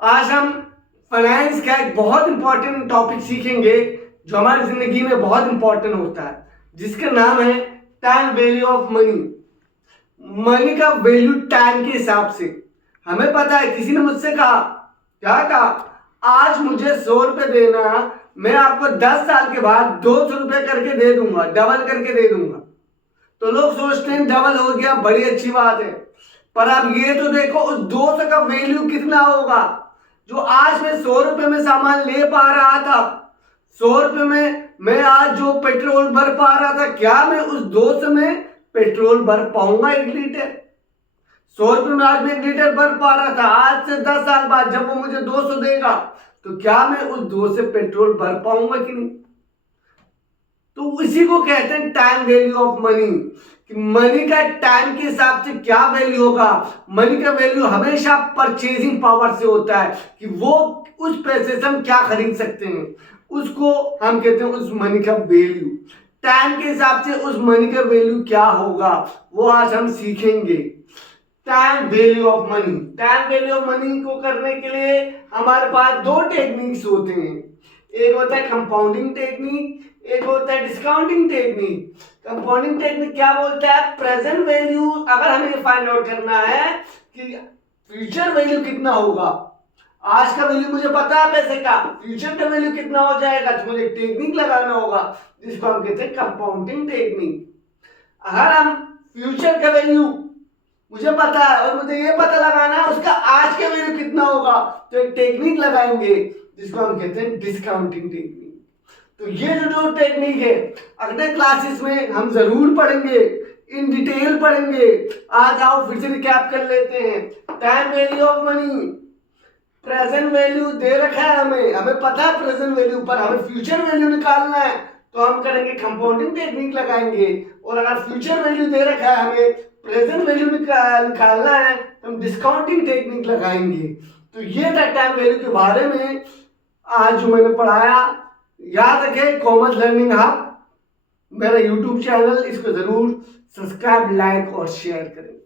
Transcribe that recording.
आज हम फाइनेंस का एक बहुत इंपॉर्टेंट टॉपिक सीखेंगे जो हमारी जिंदगी में बहुत इंपॉर्टेंट होता है, जिसका नाम है time value of money. Money का वैल्यू टाइम के हिसाब से। हमें पता है, किसी ने मुझसे कहा, क्या कहा, आज मुझे 100 रुपए देना, मैं आपको 10 साल के बाद 200 रुपए करके दे दूंगा, डबल करके दे दूंगा। तो लोग सोचते हैं डबल हो गया, बड़ी अच्छी बात है, पर आप ये तो देखो उस 200 का वैल्यू कितना होगा। जो आज मैं 100 रुपए में सामान ले पा रहा था, 100 रुपए में मैं आज जो पेट्रोल भर पा रहा था, क्या मैं उस 200 में पेट्रोल भर पाऊंगा 1 लीटर? 100 रुपए में आज मैं 1 लीटर भर पा रहा था, आज से 10 साल बाद जब वो मुझे 200 देगा तो क्या मैं उस 200 से पेट्रोल भर पाऊंगा कि नहीं? तो इसी को कहते हैं टाइम वैल्यू ऑफ मनी। कि मनी का टाइम के हिसाब से क्या वैल्यू होगा। मनी का वैल्यू हमेशा परचेजिंग पावर से होता है कि वो उस पैसे से हम क्या खरीद सकते हैं, उसको हम कहते हैं उस मनी का वैल्यू। टाइम के हिसाब से उस मनी का वैल्यू क्या होगा वो आज हम सीखेंगे। Time value of money. Time value of money को करने के लिए हमारे पास दो टेक्निक्स होते हैं। एक होता है कंपाउंडिंग टेक्निक, एक होता है डिस्काउंटिंग टेक्निक। कंपाउंडिंग टेक्निक क्या बोलता है, प्रेजेंट वैल्यू अगर हमें फाइंड आउट करना है कि फ्यूचर वैल्यू कितना होगा। आज का वैल्यू मुझे पता है पैसे का, फ्यूचर का वैल्यू कितना हो जाएगा, तो मुझे टेक्निक लगाना होगा जिसको हम कहते हैं कंपाउंडिंग टेक्निक। अगर हम फ्यूचर का वैल्यू मुझे पता है और मुझे ये पता लगाना है उसका आज के वैल्यू कितना होगा, तो एक टेक्निक लगाएंगे जिसको हम कहते हैं डिस्काउंटिंग टेक्निक। तो ये जो टेक्निक है अगले क्लासेस में हम जरूर पढ़ेंगे, इन डिटेल पढ़ेंगे। आज आओ फिर से रिकैप कर लेते हैं। Time value of money, present value दे रखा है हमें पता है प्रेजेंट वैल्यू, पर हमें फ्यूचर वैल्यू निकालना है तो हम करेंगे कंपाउंडिंग टेक्निक लगाएंगे। और अगर फ्यूचर वैल्यू दे रखा है हमें प्रेजेंट वैल्यू निकालना है तो हम डिस्काउंटिंग टेक्निक लगाएंगे। तो ये था टाइम वैल्यू के बारे में आज जो मैंने पढ़ाया। याद रखें, कॉमर्स लर्निंग हब मेरा यूट्यूब चैनल, इसको जरूर सब्सक्राइब, लाइक और शेयर करें।